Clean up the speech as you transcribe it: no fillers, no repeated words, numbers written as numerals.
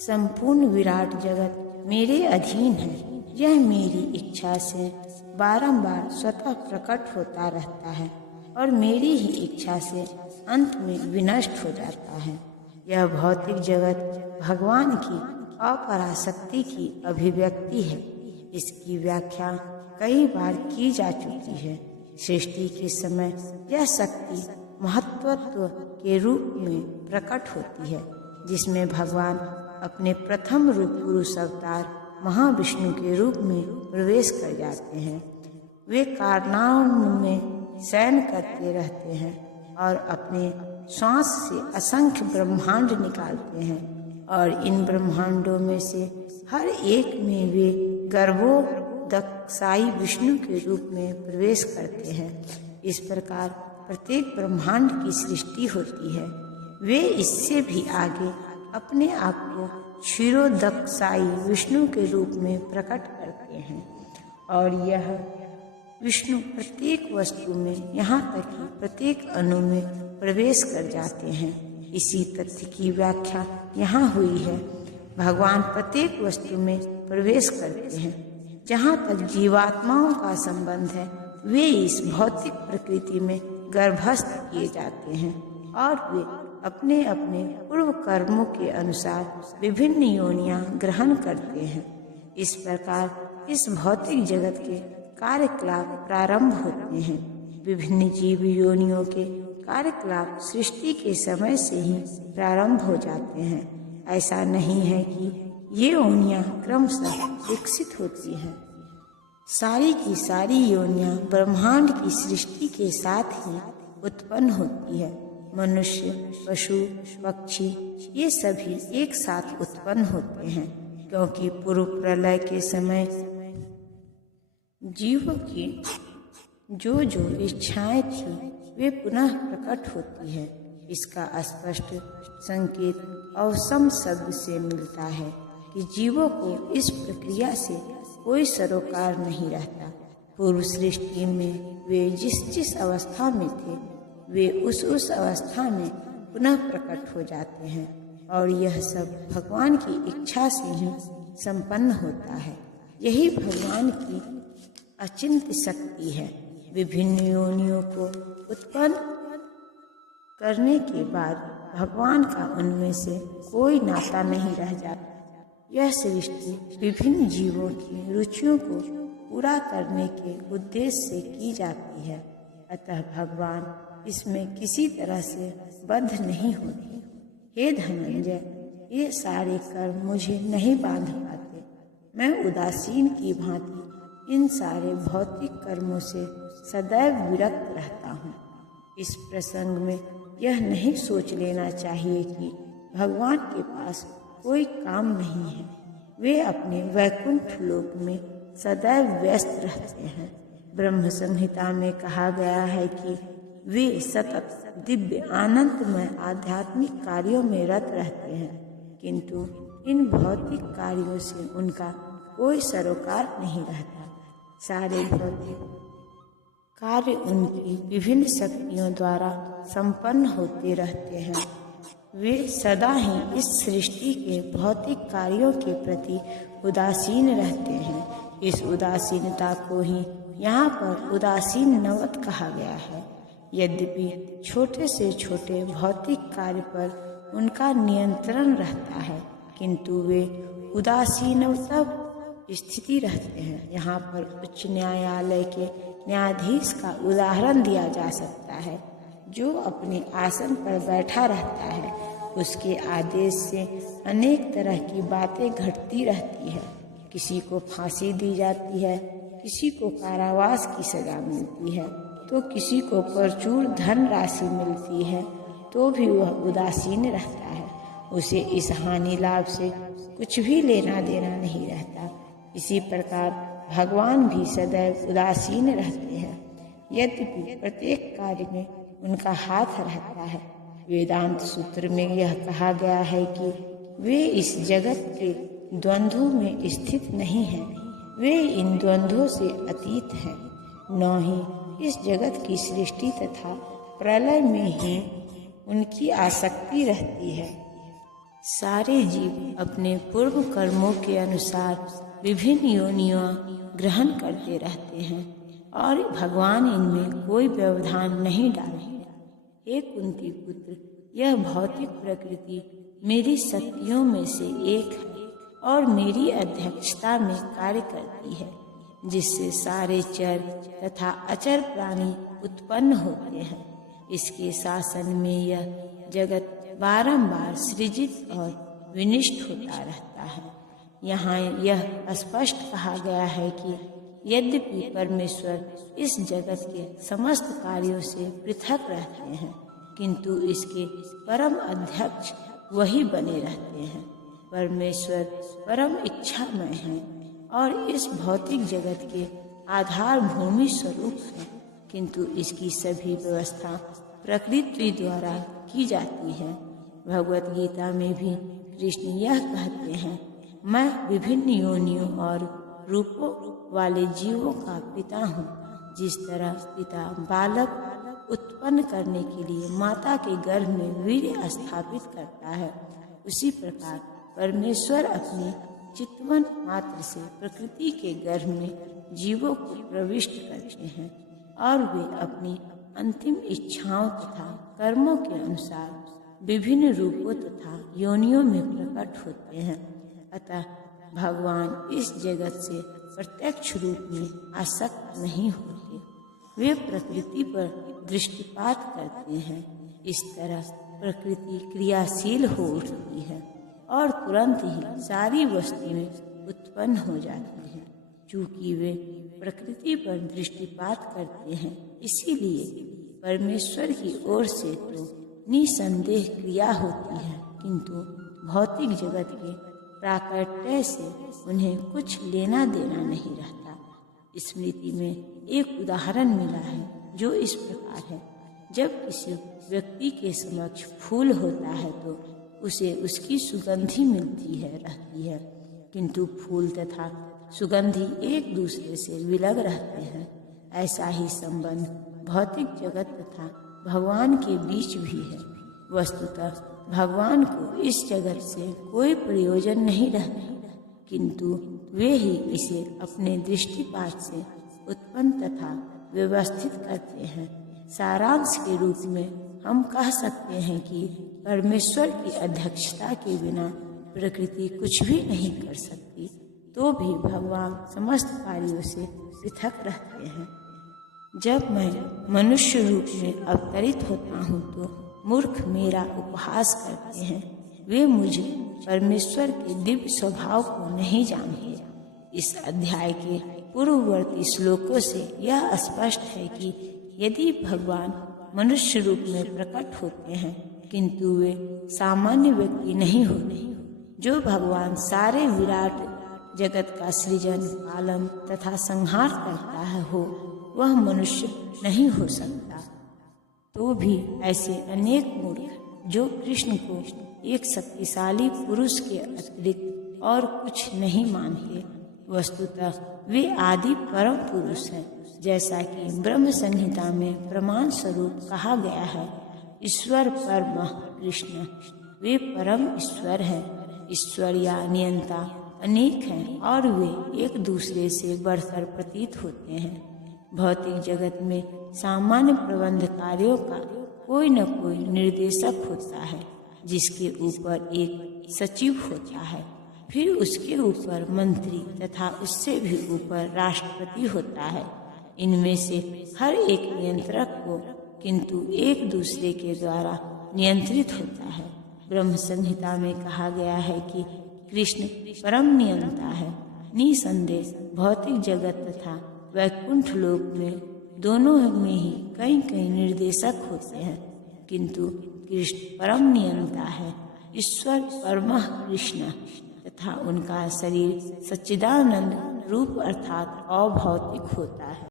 संपूर्ण विराट जगत मेरे अधीन है। यह मेरी इच्छा से बारंबार स्वतः प्रकट होता रहता है और मेरी ही इच्छा से अंत में विनष्ट हो जाता है। यह भौतिक जगत भगवान की अपराशक्ति की अभिव्यक्ति है। इसकी व्याख्या कई बार की जा चुकी है। सृष्टि के समय यह शक्ति महत्वत्व के रूप में प्रकट होती है, जिसमें भगवान अपने प्रथम रूप पुरुष अवतार महाविष्णु के रूप में प्रवेश कर जाते हैं। वे कारनां में शयन करते रहते हैं और अपने श्वास से असंख्य ब्रह्मांड निकालते हैं और इन ब्रह्मांडों में से हर एक में वे गर्भोदकशायी विष्णु के रूप में प्रवेश करते हैं। इस प्रकार प्रत्येक ब्रह्मांड की सृष्टि होती है। वे इससे भी आगे अपने आप को क्षीरोदकशायी विष्णु के रूप में प्रकट करते हैं और यह विष्णु प्रत्येक वस्तु में, यहाँ तक कि प्रत्येक अणु में प्रवेश कर जाते हैं। इसी तथ्य की व्याख्या यहाँ हुई है। भगवान प्रत्येक वस्तु में प्रवेश करते हैं। जहाँ तक जीवात्माओं का संबंध है, वे इस भौतिक प्रकृति में गर्भस्थ किए जाते हैं और वे अपने अपने पूर्व कर्मों के अनुसार विभिन्न योनियां ग्रहण करते हैं। इस प्रकार इस भौतिक जगत के कार्यकलाप प्रारंभ होते हैं। विभिन्न जीव योनियों के कार्यकलाप सृष्टि के समय से ही प्रारंभ हो जाते हैं। ऐसा नहीं है कि ये योनियां क्रमशः विकसित होती हैं। सारी की सारी योनियां ब्रह्मांड की सृष्टि के साथ ही उत्पन्न होती है। मनुष्य, पशु, पक्षी ये सभी एक साथ उत्पन्न होते हैं, क्योंकि पूर्व प्रलय के समय जीवों की जो जो इच्छाएं थी वे पुनः प्रकट होती है। इसका स्पष्ट संकेत अवसम शब्द से मिलता है कि जीवों को इस प्रक्रिया से कोई सरोकार नहीं रहता। पूर्व सृष्टि में वे जिस जिस अवस्था में थे, वे उस अवस्था में पुनः प्रकट हो जाते हैं और यह सब भगवान की इच्छा से ही संपन्न होता है। यही भगवान की अचिंत्य शक्ति है। विभिन्न योनियों को उत्पन्न करने के बाद भगवान का उनमें से कोई नाता नहीं रह जाता। यह सृष्टि विभिन्न जीवों की रुचियों को पूरा करने के उद्देश्य से की जाती है। अतः भगवान इसमें किसी तरह से बद्ध नहीं होते। हे धनंजय, ये सारे कर्म मुझे नहीं बांध पाते। मैं उदासीन की भांति इन सारे भौतिक कर्मों से सदैव विरक्त रहता हूँ। इस प्रसंग में यह नहीं सोच लेना चाहिए कि भगवान के पास कोई काम नहीं है। वे अपने वैकुंठ लोक में सदैव व्यस्त रहते हैं। ब्रह्म संहिता में कहा गया है कि वे सतत दिव्य आनंदमय आध्यात्मिक कार्यों में रत रहते हैं, किंतु इन भौतिक कार्यों से उनका कोई सरोकार नहीं रहता। सारे भौतिक कार्य उनकी विभिन्न शक्तियों द्वारा संपन्न होते रहते हैं। वे सदा ही इस सृष्टि के भौतिक कार्यों के प्रति उदासीन रहते हैं। इस उदासीनता को ही यहाँ पर उदासीन नवत कहा गया है। यद्यपि छोटे से छोटे भौतिक कार्य पर उनका नियंत्रण रहता है, किंतु वे उदासीनता स्थिति रहते हैं। यहाँ पर उच्च न्यायालय के न्यायाधीश का उदाहरण दिया जा सकता है, जो अपने आसन पर बैठा रहता है। उसके आदेश से अनेक तरह की बातें घटती रहती है। किसी को फांसी दी जाती है, किसी को कारावास की सजा मिलती है, तो किसी को प्रचुर धन राशि मिलती है, तो भी वह उदासीन रहता है। उसे इस हानि लाभ से कुछ भी लेना देना नहीं रहता। इसी प्रकार भगवान भी सदैव उदासीन रहते हैं, यद्यपि प्रत्येक कार्य में उनका हाथ रहता है। वेदांत सूत्र में यह कहा गया है कि वे इस जगत के द्वंद्वों में स्थित नहीं हैं। वे इन द्वंद्वों से अतीत हैं। न ही इस जगत की सृष्टि तथा प्रलय में ही उनकी आसक्ति रहती है। सारे जीव अपने पूर्व कर्मों के अनुसार विभिन्न योनियां ग्रहण करते रहते हैं और भगवान इनमें कोई व्यवधान नहीं डालते। हे कुंती पुत्र, यह भौतिक प्रकृति मेरी शक्तियों में से एक है और मेरी अध्यक्षता में कार्य करती है, जिससे सारे चर तथा अचर प्राणी उत्पन्न होते हैं। इसके शासन में यह जगत बारंबार सृजित और विनिष्ट होता रहता है। यहाँ यह स्पष्ट कहा गया है कि यद्यपि परमेश्वर इस जगत के समस्त कार्यों से पृथक रहते हैं, किंतु इसके परम अध्यक्ष वही बने रहते हैं। परमेश्वर परम इच्छामय है और इस भौतिक जगत के आधार भूमि स्वरूप है, किंतु इसकी सभी व्यवस्था प्रकृति द्वारा की जाती है। भगवत गीता में भी कृष्ण यह कहते हैं, मैं विभिन्न योनियों और रूपों वाले जीवों का पिता हूँ। जिस तरह पिता बालक उत्पन्न करने के लिए माता के गर्भ में वीर्य स्थापित करता है, उसी प्रकार परमेश्वर अपने चितवन मात्र से प्रकृति के गर्भ में जीवों को प्रविष्ट करते हैं और वे अपनी अंतिम इच्छाओं तथा कर्मों के अनुसार विभिन्न रूपों तथा योनियों में प्रकट होते हैं। अतः भगवान इस जगत से प्रत्यक्ष रूप में आसक्त नहीं होते, वे प्रकृति पर दृष्टिपात करते हैं। इस तरह प्रकृति क्रियाशील हो उठती है और तुरंत ही सारी वस्तुएं उत्पन्न हो जाती हैं। चूंकि वे प्रकृति पर दृष्टिपात करते हैं, इसीलिए परमेश्वर की ओर से तो निसंदेह क्रिया होती है, किंतु भौतिक जगत के प्राकट्य से उन्हें कुछ लेना देना नहीं रहता। स्मृति में एक उदाहरण मिला है जो इस प्रकार है, जब किसी व्यक्ति के समक्ष फूल होता है तो उसे उसकी सुगंधी मिलती रहती है, किंतु फूल तथा सुगंधी एक दूसरे से विलग रहते हैं। ऐसा ही संबंध भौतिक जगत तथा भगवान के बीच भी है। वस्तुतः भगवान को इस जगत से कोई प्रयोजन नहीं रहता, किंतु वे ही इसे अपने दृष्टिपात से उत्पन्न तथा व्यवस्थित करते हैं। सारांश के रूप में हम कह सकते हैं कि परमेश्वर की अध्यक्षता के बिना प्रकृति कुछ भी नहीं कर सकती, तो भी भगवान समस्त कार्यों से पृथक रहते हैं। जब मैं मनुष्य रूप में अवतरित होता हूँ तो मूर्ख मेरा उपहास करते हैं, वे मुझे परमेश्वर के दिव्य स्वभाव को नहीं जानते। इस अध्याय के पूर्ववर्ती श्लोकों से यह स्पष्ट है कि यदि भगवान मनुष्य रूप में प्रकट होते हैं, किंतु वे सामान्य व्यक्ति नहीं होते। जो भगवान सारे विराट जगत का सृजन, पालन तथा संहार करता है हो, वह मनुष्य नहीं हो सकता। तो भी ऐसे अनेक मूर्ख जो कृष्ण को एक शक्तिशाली पुरुष के अतिरिक्त और कुछ नहीं मानते, वस्तुतः वे आदि परम पुरुष हैं। जैसा कि ब्रह्म संहिता में प्रमाण स्वरूप कहा गया है, ईश्वर परम कृष्ण, वे परम ईश्वर हैं। ईश्वर या नियंता अनेक हैं और वे एक दूसरे से बढ़कर प्रतीत होते हैं। भौतिक जगत में सामान्य प्रबंध कार्यों का कोई न कोई निर्देशक होता है, जिसके ऊपर एक सचिव होता है, फिर उसके ऊपर मंत्री तथा उससे भी ऊपर राष्ट्रपति होता है। इनमें से हर एक नियंत्रक को किंतु एक दूसरे के द्वारा नियंत्रित होता है। ब्रह्म संहिता में कहा गया है कि कृष्ण परम नियंता है। निसंदेह भौतिक जगत तथा वैकुंठ लोक में दोनों में ही कई कई निर्देशक होते हैं, किंतु कृष्ण परम नियंता है। ईश्वर परमः कृष्ण तथा उनका शरीर सच्चिदानंद रूप अर्थात अभौतिक होता है।